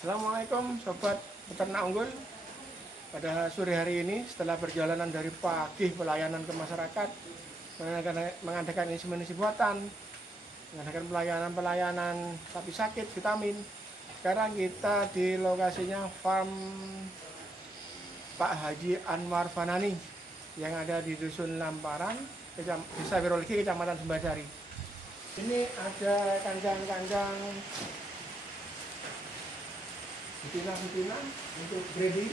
Assalamualaikum Sobat Peternak Unggul. Pada sore hari ini setelah perjalanan dari pagi pelayanan ke masyarakat, mengadakan inseminasi buatan, mengadakan pelayanan sapi sakit, vitamin. Sekarang kita di lokasinya farm Pak Haji Anwar Fanani yang ada di Dusun Lamparan, Desa Wirolegi, Kecamatan Sembadari. Ini ada kandang-kandang betina untuk breeding.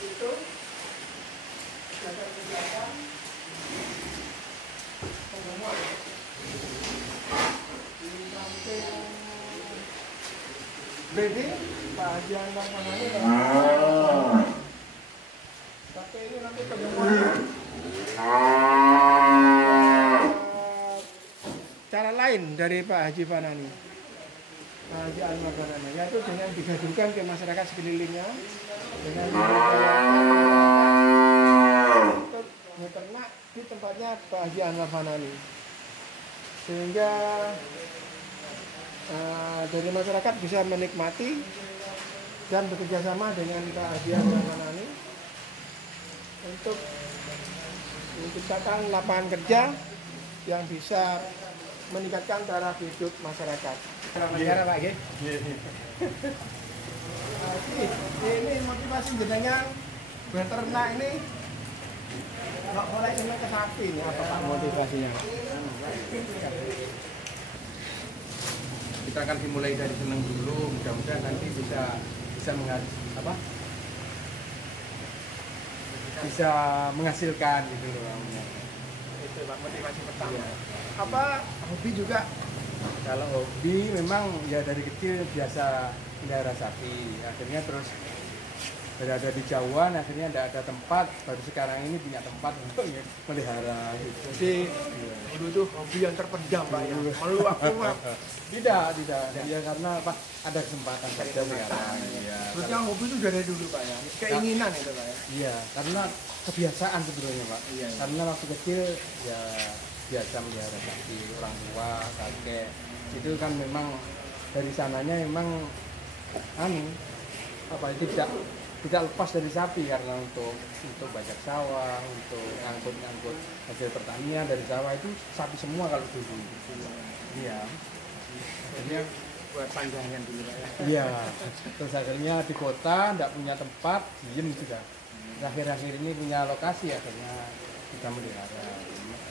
Itu kegiatan penggemar di samping breeding Pak Haji Anwar Fanani. Tapi ini nanti penggemar cara lain dari Pak Haji Fanani, Pak Haji Anwar Fanani, yaitu dengan digaduhkan ke masyarakat sekelilingnya dengan untuk beternak di tempatnya Pak Haji Anwar Fanani, sehingga dari masyarakat bisa menikmati dan bekerjasama dengan Pak Haji Anwar Fanani untuk menciptakan lapangan kerja yang bisa meningkatkan taraf hidup masyarakat. Iya, Pak. Ini motivasi jenengan beternak ini nggak boleh senang ke sapi. Ini apa Pak motivasinya? Kita akan dimulai dari seneng dulu, mudah-mudahan nanti bisa bisa menghasilkan gitu loh. Itu Pak motivasi pertama. Iya. Apa hobi juga? Kalau hobi memang ya dari kecil biasa melihara sapi, akhirnya terus berada di jauhan, akhirnya tidak ada tempat, baru sekarang ini punya tempat untuk melihara gitu. Jadi dulu tuh hobi yang terpendam Pak ya, meluap-luap. Tidak, ya karena apa? Ada kesempatan saja sekarang. Iya. Terusnya hobi itu dari dulu Pak ya, keinginan itu Pak ya. Iya, karena kebiasaan sebenarnya Pak. Iya. Karena waktu kecil ya biasa melihara sapi, orang tua, kakek. Itu kan memang dari sananya memang itu tidak lepas dari sapi, karena untuk bajak sawah, untuk ngangkut hasil pertanian dari sawah itu sapi semua kalau dulu. Iya. Akhirnya buat panjangan dulu Pak ya. Iya. Terus akhirnya di kota tidak punya tempat, diem sudah. Akhir-akhir ini punya lokasi, akhirnya kita melihara,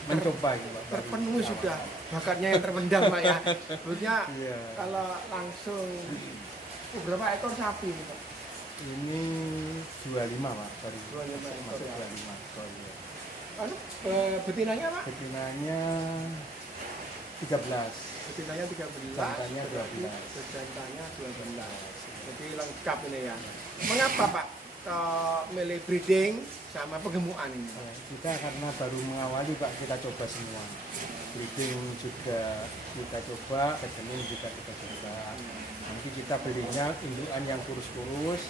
mencoba gitu Pak. Terpenuhi sudah bakatnya yang terpendam Pak ya. Maksudnya Iya. kalau langsung berapa ekor sapi Pak? Ini 25 Pak, sorry. 25 ekor. Masuk 25 ekor ya. Betinanya Pak? Betinanya 13, Betinanya 13, jantannya 12. jantannya 12. Jadi lengkap ini ya. Mengapa Pak milih breeding sama penggemukan ini? Kita karena baru mengawali Pak, kita coba semua. Breeding juga kita coba, rekening juga kita coba. Nanti kita belinya indukan yang kurus-kurus,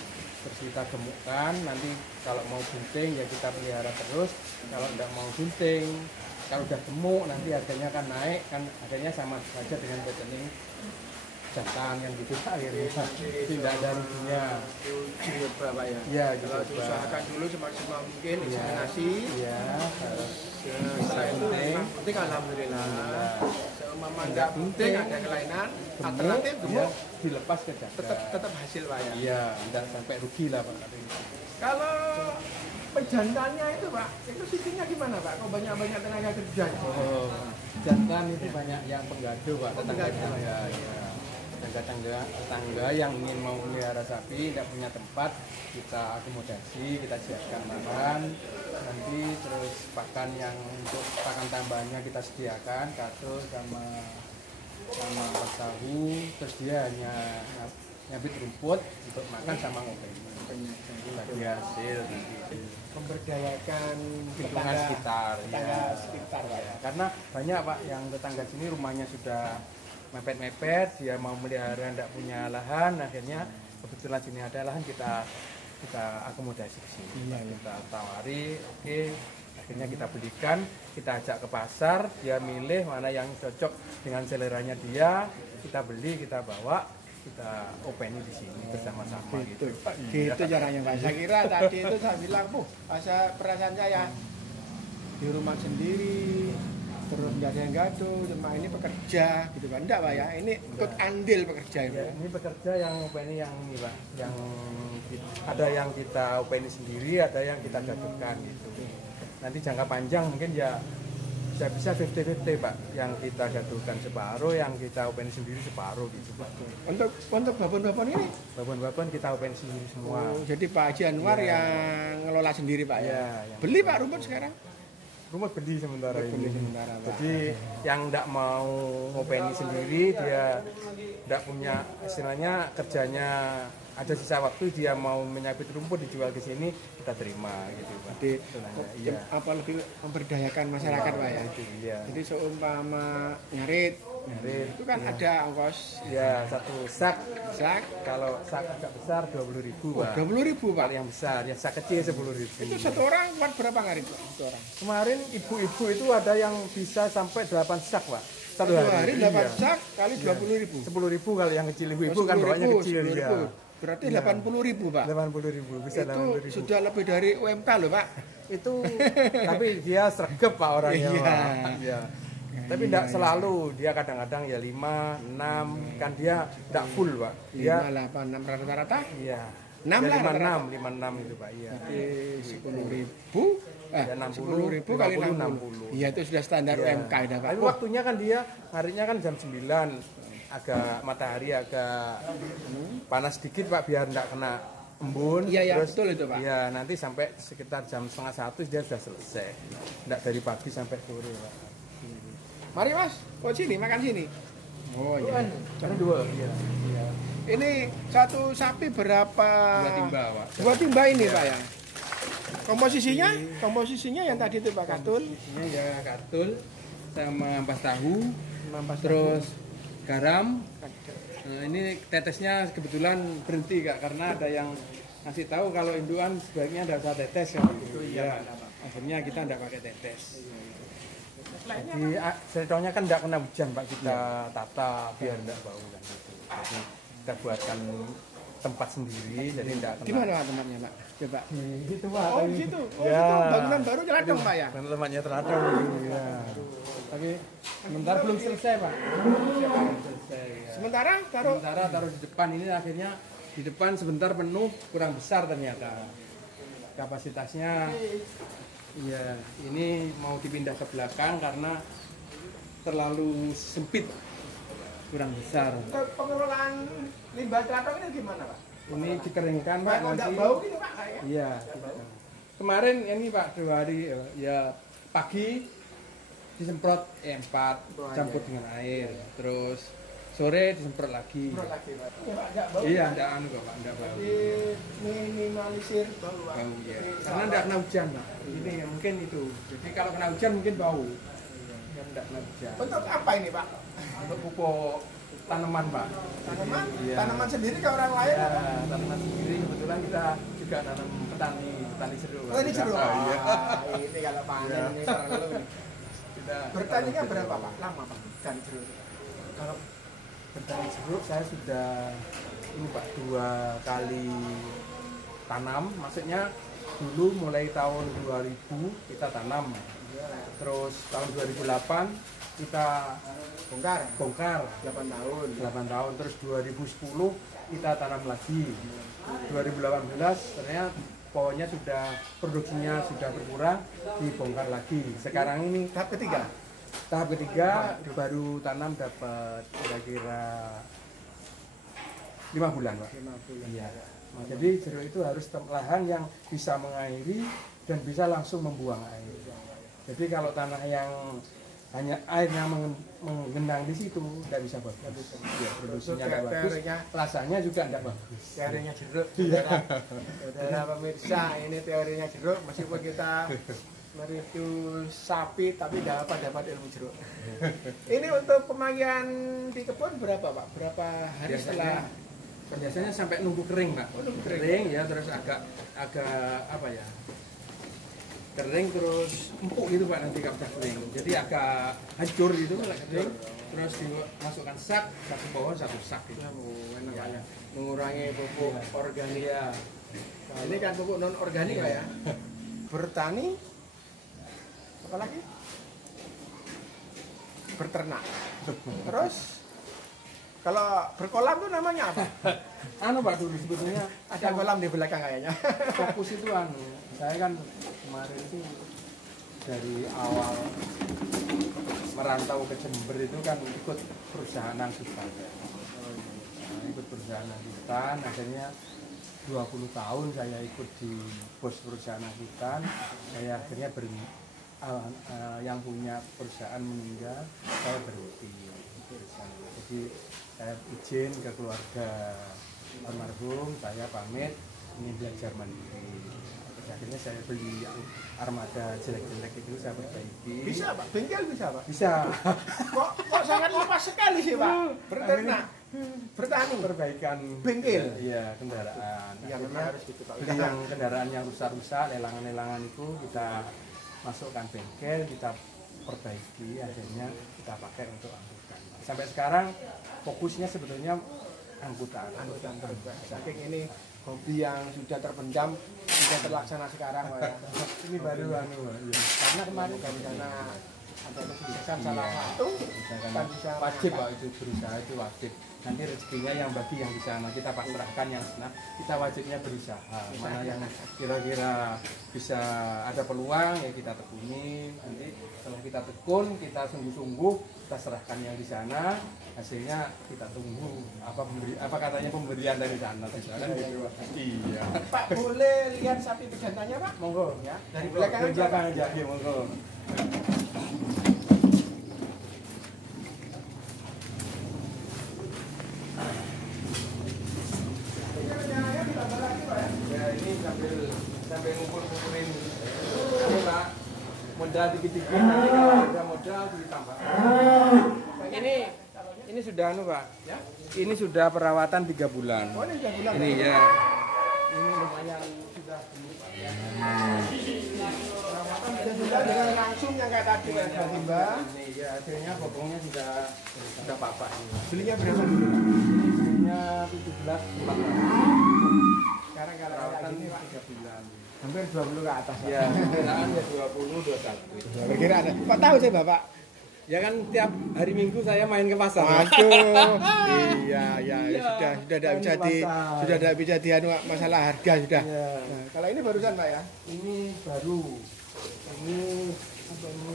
terus kita gemukkan. Nanti kalau mau bunting ya kita pelihara terus. Kalau tidak mau bunting, kalau udah gemuk nanti harganya akan naik, kan harganya sama saja dengan rekening jantan yang gitu akhirnya tidak ada ruginya. Coba Pak ya. Iya, Kalau coba. diusahakan dulu semaksimal mungkin inseminasi. Iya, harus Setelah itu memang penting alhamdulillah. Seumpama nggak penting ada kelainan, alternatif ya, gemuk dilepas ke jantan. tetap hasil Pak ya. Iya, tidak sampai rugi lah Pak. Kalau pejantannya itu Pak, itu sistemnya gimana Pak? Kok banyak tenaga kerja? Oh, jantan itu banyak yang penggadu Pak, Penggadu. tetangga tetangga yang ingin mau melihara sapi, tidak punya tempat, kita akomodasi, kita siapkan makan, nanti terus pakan yang untuk pakan tambahannya kita sediakan, kasur sama tahu, terus dia hanya nyabit rumput untuk makan sama ngopi. Bagi hasil nanti Memberdayakan lingkungan sekitar, tetangga sekitar Pak ya. karena banyak Pak yang tetangga sini rumahnya sudah mepet-mepet, dia mau melihara tidak punya lahan, akhirnya kebetulan sini ada lahan, kita akomodasi ke sini. Iya, iya. Kita tawari, oke, Akhirnya kita belikan, kita ajak ke pasar, dia milih mana yang cocok dengan seleranya dia, kita beli, kita bawa, kita openi di sini bersama-sama gitu. Gitu caranya Pak. Saya kira tadi itu saya bilang, perasaan saya di rumah sendiri, terus nggak ada yang gaduh, cuma ini pekerja gitu kan. Enggak Pak ya, ini ikut andil pekerja Ya, ini pekerja yang openi yang ini Pak, yang ada yang kita openi sendiri, ada yang kita gaduhkan gitu. Nanti jangka panjang mungkin ya bisa 50-50 Pak, yang kita gaduhkan separuh, yang kita openi sendiri separuh gitu Pak. Untuk babon-babon ini, Babon-babon kita openi sendiri semua. jadi Pak Haji Anwar yang ngelola sendiri Pak ya. Yang Beli Pak rumput sekarang? Rumput beli sementara ini. Beli sementara Pak. Jadi yang tidak mau ngopeni sendiri, dia tidak punya istilahnya kerjanya ada sisa waktu, dia mau menyabit rumput dijual ke sini, kita terima gitu Pak. Jadi Iya. apa lebih memberdayakan masyarakat Pak ya. Iya. Jadi seumpama ngarit itu kan ada ongkos Ya, satu sak. sak Kalau sak agak besar 20.000 Pak. 20.000 Pak. Kalau yang besar, yang sak kecil 10.000. Itu satu orang kuat berapa ngarit Pak? Satu orang. Kemarin ibu-ibu itu ada yang bisa sampai 8 sak Pak. Satu Satu hari 8 Iya. sak kali 20.000. 10.000 kalau yang kecil, ibu-ibu kan bawanya kecil ya. Berarti Iya. 80.000 Pak. 80.000 bisa Itu 80.000. sudah lebih dari UMK loh Pak. Itu tapi dia sregep Pak orangnya. Iya. Pak. Iya. Tapi tidak selalu, dia kadang-kadang ya 5, 6, kan dia tidak full Pak. 5, Dia 8, 6 rata-rata. iya. 6 Ya, lah 56, 56 itu Pak, iya. Jadi 10.000 Ya, 60, 10.000 kali 60. 60. Iya itu sudah standar Iya. UMK dah Pak. Tapi waktunya kan dia harinya kan jam 9, agak matahari agak panas sedikit Pak biar tidak kena embun. Iya, iya, Terus, betul itu, Pak. Iya, nanti sampai sekitar jam 12:30 dia sudah selesai. Tidak dari pagi sampai sore Pak. Mari Mas, kok sini makan sini. Oh iya. Karena dua. Iya. Iya. Ini satu sapi berapa? Dua timba Pak. Dua timba ini Pak ya. Komposisinya yang tadi itu Pak Katul. Isinya ya kartul sama ampas tahu, Mampas terus garam. Nah, ini tetesnya kebetulan berhenti Kak karena ada yang ngasih tahu kalau induan sebaiknya tidak usah tetes kan gitu. Iya. Akhirnya kita tidak pakai tetes. Jadi ceritanya kan tidak kena hujan Pak, kita tata biar tidak bau kan gitu. Jadi kita buatkan tempat sendiri jadi tidak kena. Di mana Pak tempatnya Pak? Coba. Gitu Pak. Oh gitu. Oh Ya. gitu. Bangunan baru Celadong Pak ya. Tempatnya teradong ya. Tapi sebentar belum selesai Pak. Belum selesai. Ya. Sementara taruh Taruh di depan ini akhirnya di depan sebentar penuh kurang besar ternyata kapasitasnya. Iya, ini mau dipindah ke belakang karena terlalu sempit, kurang besar. pengelolaan limbah Celadong ini gimana Pak? Ini dikeringkan Pak Kalau nanti. nggak bau gitu Pak kayak. Iya. Kemarin ini Pak 2 hari ya pagi disemprot 4 campur dengan air, terus sore disemprot lagi. Semprot lagi Pak. Ya, Pak, nggak bau. Iya, enggak anu kok Pak, enggak bau. Minimalisir bau Pak. Bau ya. Karena enggak kena hujan Pak. Ini ya, mungkin itu. Jadi kalau kena hujan mungkin bau. Ya enggak kena hujan. Untuk apa ini Pak? Untuk pupuk tanaman Pak. Tanaman? Iya. Tanaman sendiri ke orang lain? Ya, apa? tanaman sendiri kebetulan kita juga tanam petani jeruk. Pak. Oh, ini jeruk. Ah, iya. Ini kalau panen Iya. ini perlu. Kita Bertaninya berapa Pak? Lama Pak? Dan jeruk. kalau bertani jeruk saya sudah ini Pak 2 kali tanam, maksudnya dulu mulai tahun 2000 kita tanam, terus tahun 2008 kita bongkar 8 tahun. 8 tahun, terus 2010 kita tanam lagi, 2018 ternyata pohonnya sudah produksinya sudah berkurang, dibongkar lagi. Sekarang ini Tahap ketiga. tahap ketiga baru tanam dapat kira-kira 5 bulan Pak. 5 bulan. Iya. Nah, jadi jeruk itu harus lahan yang bisa mengairi dan bisa langsung membuang air. Jadi kalau tanah yang hanya airnya menggenang di situ tidak bisa bagus. Ya, produksinya tidak bagus. Rasanya juga tidak bagus. Teorinya jeruk. Iya. Saudara pemirsa, ini teorinya jeruk. Meskipun kita mereview sapi tapi dapat ilmu jeruk. Ini untuk pemakaian di kebun berapa Pak? Berapa hari setelah? Biasanya sampai nunggu kering Pak. Oh, nunggu kering. Kering ya, terus agak apa ya, kering terus empuk gitu Pak nanti kalau udah kering. Jadi agak hancur gitu kalau kering. Terus dimasukkan sak bawah satu sak gitu. Enak Ya. ya. Mengurangi pupuk organik. Iya. Nah, ini kan pupuk non organik Pak ya. Bertani, apa lagi? Berternak. Terus kalau berkolam tuh namanya apa? Anu Pak dulu sebetulnya Ada kolam di belakang kayaknya. fokus itu saya kan kemarin itu dari awal merantau ke Jember itu kan ikut perusahaan angkutan. Ikut perusahaan angkutan, akhirnya 20 tahun saya ikut di bos perusahaan angkutan. Saya akhirnya yang punya perusahaan meninggal, saya berhenti. Jadi saya izin ke keluarga almarhum, saya pamit ingin belajar mandiri. Akhirnya saya beli armada jelek-jelek itu, saya perbaiki. Bisa Pak, bengkel bisa Pak. Bisa. Kok sangat lepas sekali sih Pak. Berternak, bertani, Perbaikan bengkel. Iya, kendaraan. Ya memang Akhirnya harus gitu Pak. beli yang kendaraan yang rusak-rusak, lelangan-lelangan itu kita masukkan bengkel, kita perbaiki, akhirnya kita pakai untuk angkutan. Sampai sekarang fokusnya sebetulnya angkutan. Angkutan terus. Saking ini hobi yang sudah terpendam sudah terlaksana sekarang Pak ya. Ini baru Karena kemarin dari sana ada kesuksesan salah satu kan bisa wajib Pak, itu berusaha itu wajib. Nanti rezekinya yang bagi yang di sana, kita pasrahkan yang sana, kita wajibnya berusaha. Mana yang kira-kira bisa ada peluang ya kita tekuni. Nanti setelah kita tekun, kita sungguh-sungguh, kita serahkan yang di sana, hasilnya kita tunggu apa katanya pemberian dari sana. Iya. Pak boleh lihat sapi pejantannya Pak? Monggo Ya, dari belakang aja Pak. aja, ya, monggo. Ya ini sambil ngumpul-ngumpulin ini Pak, modal dikit-dikit, nanti kalau ada modal ditambah. Ini sudah anu Pak, Ya. ini sudah perawatan 3 bulan. Oh ini sudah bulan. Ini Pak? ya, Ini lumayan sudah dulu Pak ya. Perawatan sudah dengan langsung yang kayak tadi Pak tiba-tiba. ini ya hasilnya bobongnya sudah papak. Belinya berapa dulu Pak? Belinya 17 Sekarang kalau perawatan ini Pak 3 bulan. hampir 20 ke atas. Pak. Ya, perkiraan ya 20 21. Perkiraan. Kok tahu sih Bapak? Ya kan tiap hari Minggu saya main ke pasar. Waduh, iya, Iya, sudah tidak bisa main ke pasar. sudah tidak bisa dianu masalah harga sudah. Ya. Nah, kalau ini barusan Pak ya? Ini baru. Ini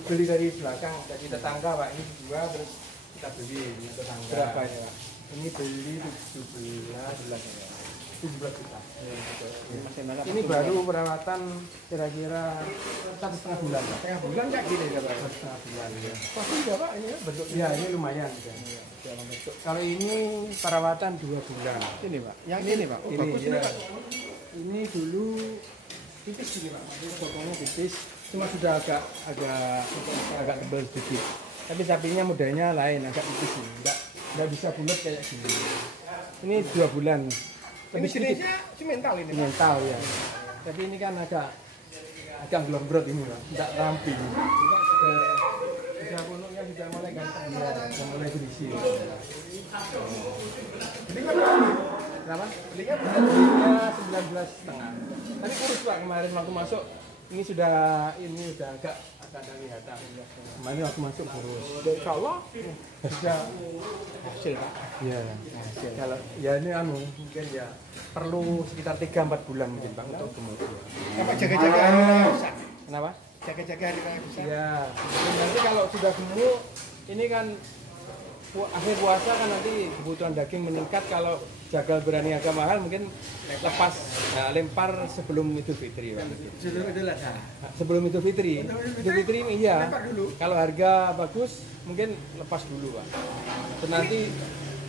beli dari belakang dari tetangga Pak. Ini dua terus kita beli ini tetangga. Berapa ini Pak? Ini beli 17 juta. Ini Ini baru perawatan kira-kira 1,5 bulan. Pak. setengah bulan kayak gini ya Pak. 1,5 bulan ya. Pasti enggak Pak ini ya bentuknya. Ya ini lumayan. Dalam bentuk. Kalau ini perawatan 2 bulan. Ini Pak. Yang ini Pak. Oh, Ini bagus ini ya. Pak. Ini dulu tipis ini Pak, maksudnya potongnya tipis, cuma sudah agak tebal sedikit. Tapi sapinya modelnya lain, agak tipis ini, enggak bisa bulat kayak gini. Ini 2 bulan. Ini Lebih sedikit jenisnya simental ini Pak. mental ya. Tapi ini kan agak glombrot ini Pak, enggak ramping. Sudah punuknya sudah mulai ganteng. Iya, sudah mulai berisi. Belinya berapa? Kenapa? Belinya berapa? Belinya 19,5. Tapi kurus Pak kemarin waktu masuk. Ini sudah agak kelihatan. Kemarin waktu masuk kurus. Insya Allah sudah hasil Pak. Iya. Kalau ya ini mungkin ya perlu sekitar 3-4 bulan mungkin Pak untuk kemudian. Bapak jaga-jaga hari raya bisa. Kenapa? Jaga-jaga hari raya bisa. Ya. Nanti kalau sudah gemuk ini kan akhir puasa kan nanti kebutuhan daging meningkat. Kalau jagal berani agak mahal mungkin lempar sebelum Idul Fitri Pak. Sudah lah. Sebelum Idul Fitri. Idul Fitri ini iya. Lempar dulu. Kalau harga bagus mungkin lepas dulu Pak. Terus nanti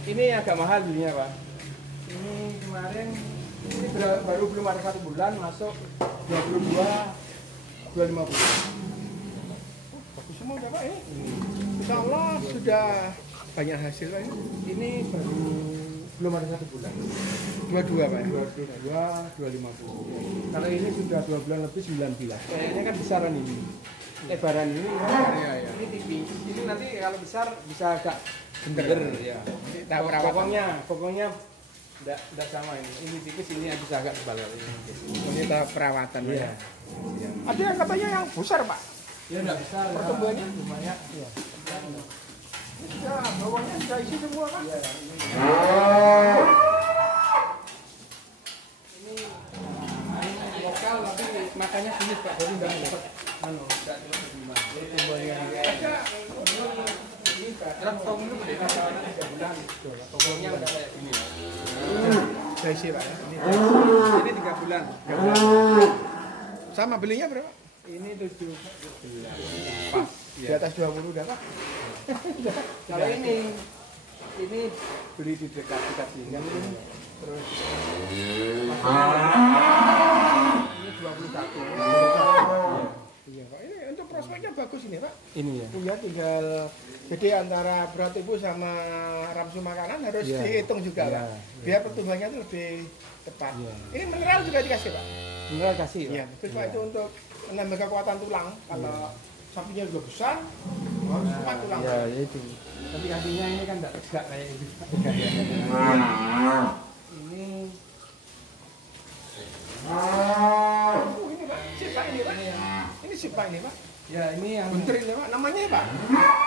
ini agak mahal belinya Pak. Ini kemarin ini baru belum ada 1 bulan masuk 250. Bagus semua ya Pak ini. Insya Allah sudah banyak hasil Pak ini. Ini baru belum ada 1 bulan. 22 Pak. 250. Kalau ini sudah 2 bulan lebih 19. Kayaknya kan besaran ini. Lebaran ini Iya. ini tipis. Ini nanti kalau besar bisa agak bener ya. Tahu perawatan. Pokoknya enggak sama ini. Ini tipis, ini bisa agak tebal ini. Ini tahap perawatan. Iya. Ya. Ada yang katanya yang besar Pak. Ya enggak besar. Pertumbuhannya lumayan. Iya. Ya, bawahnya sudah isi semua Pak. Iya. Ini lokal tapi makanya sulit Pak. Jadi enggak dapat enggak dapat gimana. Jadi tumbuhannya ini Pak. Tahun ini beda tahun 3 bulan. Pokoknya udah kayak gini. Sudah isi Pak. Ini 3 bulan. Sama belinya berapa? Ini 7 pas. Di atas 20 udah Pak. Kalau ini beli di dekat sini kan ini terus ini 21. Iya Pak. Ini untuk prospeknya bagus ini Pak. Ini ya. Iya tinggal jadi antara berat ibu sama nafsu makanan harus Iya. dihitung juga Iya, Pak. iya. Biar pertumbuhannya itu lebih cepat. Iya. Ini mineral juga dikasih Pak. Enggak kasih ya. Iya, betul Pak, itu untuk menambah kekuatan tulang. Kalau sapinya juga besar, harus kuat tulang. Ya, itu. Tapi kakinya ini kan enggak tegak kayak itu. Ini Ini Pak, sip Pak ini Pak. Ini sip Pak ini Pak. ya ini yang Bunter ini Pak, namanya Pak.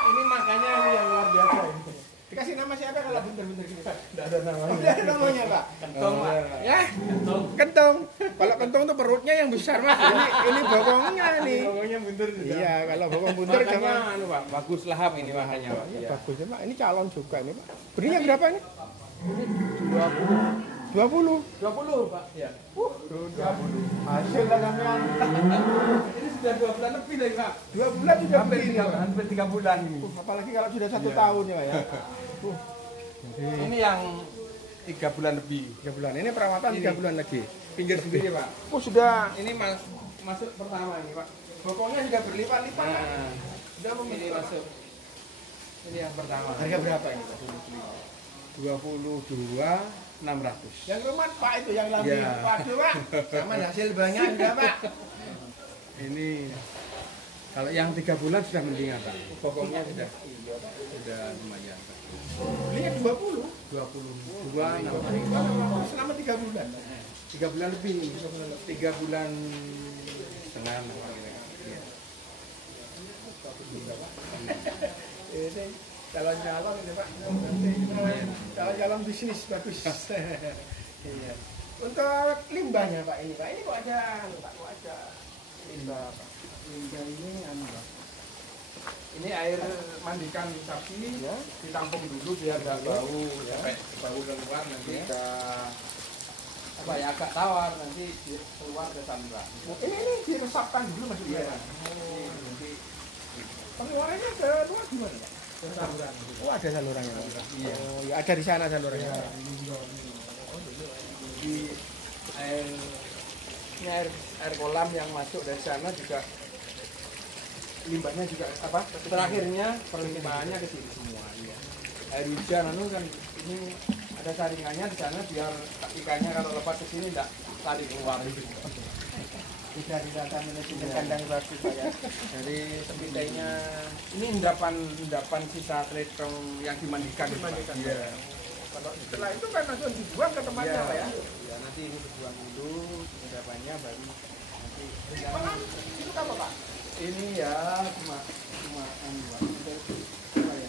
ini makanya ini yang luar biasa ini. Dikasih nama siapa kalau bunter-bunter gini Pak? Enggak ada namanya. Oh, ada namanya Pak. Kentong, Pak. Ya, kentong. Kalau kentong itu perutnya yang besar Mas. Ini bokongnya nih. Pokoknya bunter juga. Iya, kalau bokong bunter Makanya sama anu Pak, bagus lahap ini makanya Pak. Iya, Iya. bagus ya Pak. Ini calon juga ini Pak. Berinya berapa ini? Ini 20 20. 20 Pak. Ya. 20. Hasil dagangan. Ini sudah 2 bulan lebih lagi Pak. 2 bulan sudah Hampir beli. 3, hampir 3 bulan ini. Apalagi kalau sudah 1 Iya. tahun ya Pak ya. Ini yang 3 bulan lebih. 3 bulan. Ini perawatan 3 bulan lagi. Pinggir sendiri Pak. Oh sudah. Ini masuk pertama ini Pak. Bokongnya sudah berlipat-lipat. Pak. Nah, Sudah ini membentuk. masuk. Ini yang pertama. Harga berapa ini Pak? 22.600. Yang rumah Pak itu yang lagi. Iya. Waduh Pak. Sama hasil banyak sudah Pak. Ini kalau yang 3 bulan sudah mendingan Pak. Pokoknya sudah lumayan Pak. Belinya 20. 22.600. Selama 3 bulan. 3 bulan lebih. 3 bulan setengah Pak. Iya. Ini calon-calon ini Pak. Calon-calon bisnis bagus. Iya. Untuk limbahnya Pak ini Pak. Ini kok ada Pak, kok ada limbah Pak. Limbah ini anu Pak. Ini air mandikan sapi Ya. ditampung dulu biar nggak bau ya. Sampai bau keluar nanti kita apa ya agak tawar nanti keluar ke saluran. Ini diresapkan dulu maksudnya. Iya. Nanti pengeluarannya ke luar gimana Pak? Ke saluran. Oh ada salurannya Pak. Iya. Oh ya ada di sana salurannya. Iya. Jadi air ini air kolam yang masuk dari sana juga limbahnya juga apa terakhirnya perlimpahannya ke sini semua ya. Air hujan anu kan ini ada saringannya di sana biar ikannya kalau lepas ke sini tidak lari keluar gitu. Tidak ditata manajemen kandang bagus Pak ya. Dari sepintainya ini endapan sisa teletong yang dimandikan. Iya. Kalau setelah itu kan langsung dibuang ke tempatnya Iya, Pak ya. ya nanti ini dibuang dulu endapannya baru nanti Makan itu apa Pak? ini ya cuma anu Pak, untuk apa ya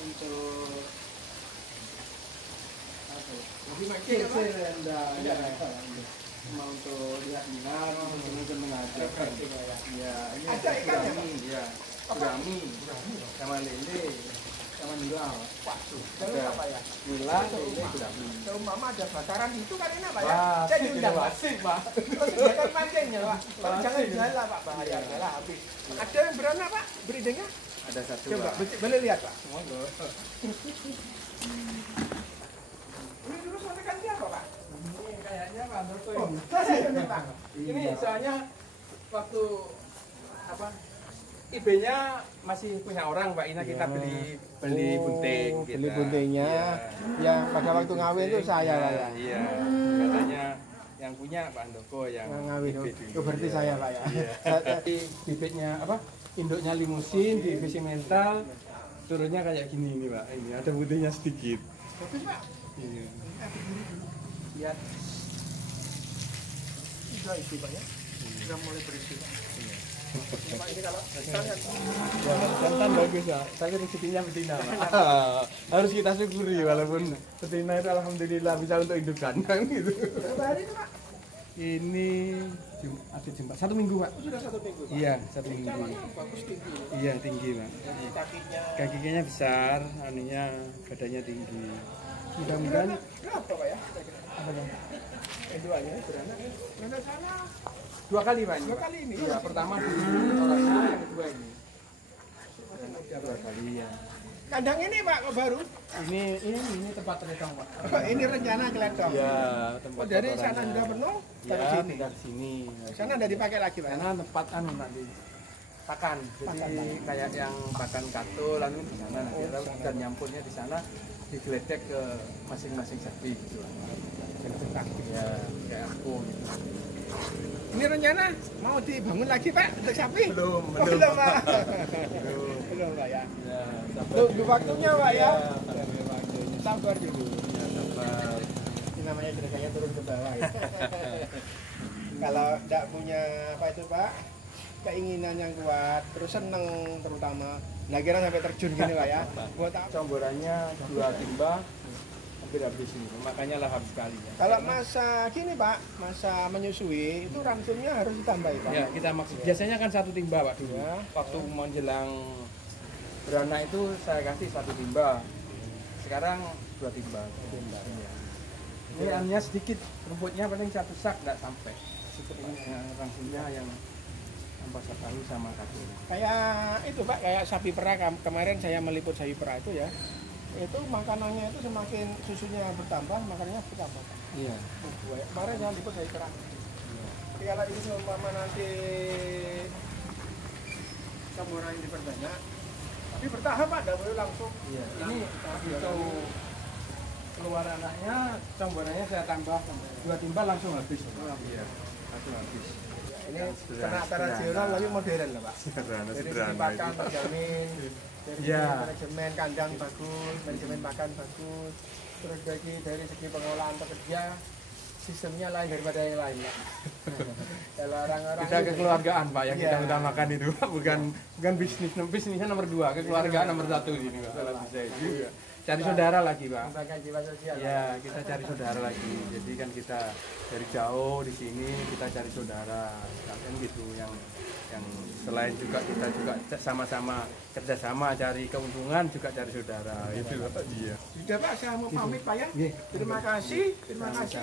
untuk apa ya? Lebih makin apa? ya cuma untuk lihat minat mungkin mengajar ya ini Ada ikannya, Pak? ya gurami sama lele sama nila Waduh, terus apa ya? nila lele gurami Seumpama ada bakaran itu kan enak Pak ya. wah Saya sip diundang ini, Pak. Pak. Sip Pak Terus kegiatan mancingnya Pak. Tapi Wah, jangan sip. dijual Pak, bahaya lah habis. Ada yang beranak Pak, breedingnya? ada satu Coba, Pak. boleh lihat Pak. Monggo. Ini dulu sonekan siapa Pak? Ini kayaknya Pak Antoto Oh, ini. saya ini Pak. Ini soalnya waktu apa IB-nya masih punya orang Pak Ina, kita beli bunting kita. Beli buntingnya. Iya. Yang pada waktu ngawin itu saya lah ya. Iya, katanya yang punya Pak Andoko yang Ngawin IB itu dulu. berarti Iya. saya lah ya. Jadi bibitnya apa? Induknya limusin, di IB simental, turunnya kayak gini ini Pak. Ini ada buntingnya sedikit. Bagus Pak. Iya. Lihat. Sudah isi Pak ya. Sudah mulai berisi. Pak ini kalau Jantan bagus ya. Saya rezekinya betina Pak. Harus kita syukuri walaupun betina itu alhamdulillah bisa untuk induk kandang gitu. berapa hari itu Pak? Ini ada Jumat 1 minggu Pak. Sudah 1 minggu Pak. Iya 1 minggu. Caranya bagus tinggi. Iya tinggi Pak. Jadi kakinya. Kakinya besar, anunya badannya tinggi. Mudah-mudahan Berapa Pak ya? apa Bang? Duanya beranak. Beranak sana. 2 kali Pak ini. 2 kali ini. Iya, pertama di orangnya, yang kedua ini. Dan 2 kali ya. Kandang ini Pak kok baru? Ini tempat teretong Pak. Oh, ini rencana keletong. Iya, tempat Oh, dari kotorannya. sana sudah penuh Ya, dari sini. dari sini. Sana udah dipakai lagi Pak. Karena tempat anu nanti pakan. Jadi Pakan. kayak yang pakan katul lalu di sana nanti dan nyampurnya di sana digeletek ke masing-masing sapi gitu. Ya, kayak aku gitu. Ini rencana mau dibangun lagi Pak untuk sapi? Belum, Oh, belum Pak. Belum Pak ya. Ya, Tunggu waktunya Pak ya. sampai waktunya. Sabar dulu. Ya, sabar. Ini namanya gerakannya turun ke bawah ya. Kalau tidak punya apa itu Pak, keinginan yang kuat, terus seneng terutama. Nah kira sampai terjun gini Pak ya. Buat apa? Comborannya 2 timba hampir habis ini, makanya lahap sekali ya. Kalau masa gini Pak, masa menyusui itu ransumnya harus ditambahi Pak. Ya, kita maksud biasanya kan 1 timba Pak dulu. Ya. Waktu menjelang beranak itu saya kasih 1 timba. Sekarang 2 timba. Iya. Ini anunya sedikit, rumputnya paling 1 sak nggak sampai. Ransumnya yang ampas tahu sama kaki. Kayak itu Pak, kayak sapi perah kemarin saya meliput sapi perah itu ya. Itu makanannya itu semakin susunya bertambah, makanannya bertambah. Iya. Kemarin saya liput sapi perah. Jadi kalau ini seumpama nanti campuran diperbanyak, tapi bertahap Pak, tidak boleh langsung. Iya. Ini begitu keluar anaknya, campurannya saya tambah 2 timba langsung habis. Iya. Langsung habis. Ini ternak tradisional tapi modern lah Pak. Sederhana, Dari segi pakan terjamin, dari segi Ya. manajemen kandang bagus, manajemen pakan bagus, terus dari segi pengolahan pekerja sistemnya lain daripada yang lain Pak. Kalau orang-orang Kita kekeluargaan Pak yang kita Iya. utamakan itu Pak, bukan bisnis. Bisnisnya nomor 2, kekeluargaan nomor 1 ini Pak. Kalau bisa juga. Cari saudara lagi Pak. mengembangkan jiwa sosial. Ya, kita cari saudara lagi. Jadi kan kita dari jauh di sini kita cari saudara. Kan gitu yang selain juga kita juga sama-sama kerjasama cari keuntungan juga cari saudara. Itu Pak. Iya. Sudah Pak, saya mau pamit Pak ya. Iya. Terima kasih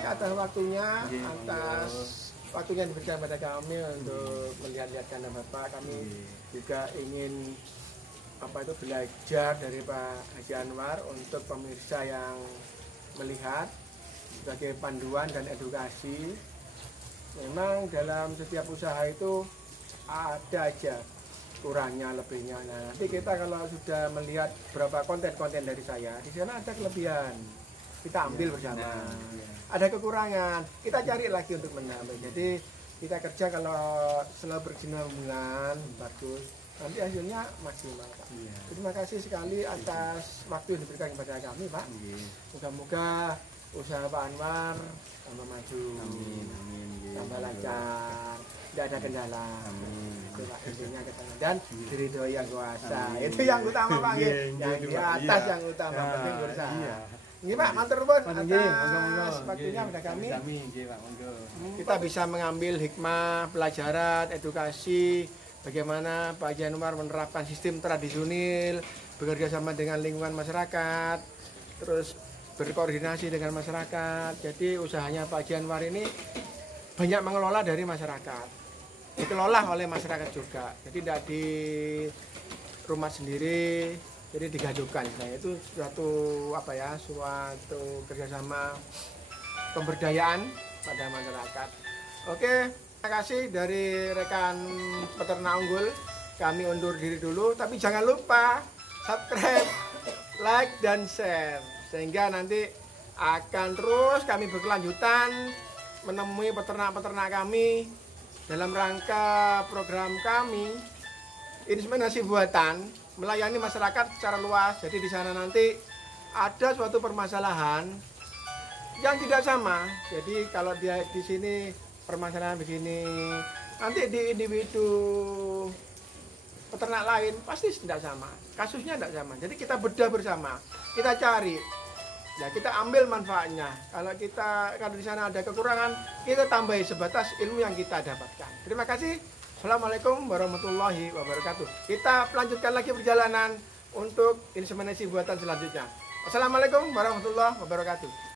atas waktunya, Iya, atas waktunya yang diberikan pada kami untuk melihat-lihat kandang Bapak. Kami juga ingin apa itu belajar dari Pak Haji Anwar untuk pemirsa yang melihat sebagai panduan dan edukasi. Memang dalam setiap usaha itu ada aja kurangnya lebihnya. Nah, nanti kita kalau sudah melihat berapa konten-konten dari saya, di sana ada kelebihan, kita ambil bersama. Ada kekurangan, kita cari lagi untuk menambah. Jadi kita kerja kalau selalu berkesinambungan bagus, nanti hasilnya maksimal Pak. Terima kasih sekali atas waktu yang diberikan kepada kami Pak. Moga-moga usaha Pak Anwar tambah maju, tambah lancar, tidak ada kendala. Itu Pak, intinya ke sana. Dan diridhoi yang kuasa. Itu yang utama Pak. Yang di atas yang utama, penting berusaha. Ini Pak, matur nuwun atas waktunya pada kami. Kita bisa mengambil hikmah, pelajaran, edukasi, bagaimana Pak Haji Anwar menerapkan sistem tradisional, bekerja sama dengan lingkungan masyarakat, terus berkoordinasi dengan masyarakat. Jadi usahanya Pak Haji Anwar ini banyak mengelola dari masyarakat, dikelola oleh masyarakat juga. Jadi tidak di rumah sendiri, jadi digaduhkan. Nah itu suatu suatu kerjasama pemberdayaan pada masyarakat. Oke. Terima kasih dari rekan peternak unggul. kami undur diri dulu, tapi jangan lupa subscribe, like, dan share, sehingga nanti akan terus kami berkelanjutan menemui peternak-peternak kami dalam rangka program kami inseminasi buatan, melayani masyarakat secara luas. Jadi di sana nanti ada suatu permasalahan yang tidak sama. Jadi kalau dia di sini permasalahan begini, nanti di individu peternak lain pasti tidak sama, kasusnya tidak sama. Jadi kita bedah bersama, kita cari, ya kita ambil manfaatnya. Kalau di sana ada kekurangan, kita tambahi sebatas ilmu yang kita dapatkan. Terima kasih. Assalamualaikum warahmatullahi wabarakatuh. Kita lanjutkan lagi perjalanan untuk inseminasi buatan selanjutnya. Assalamualaikum warahmatullahi wabarakatuh.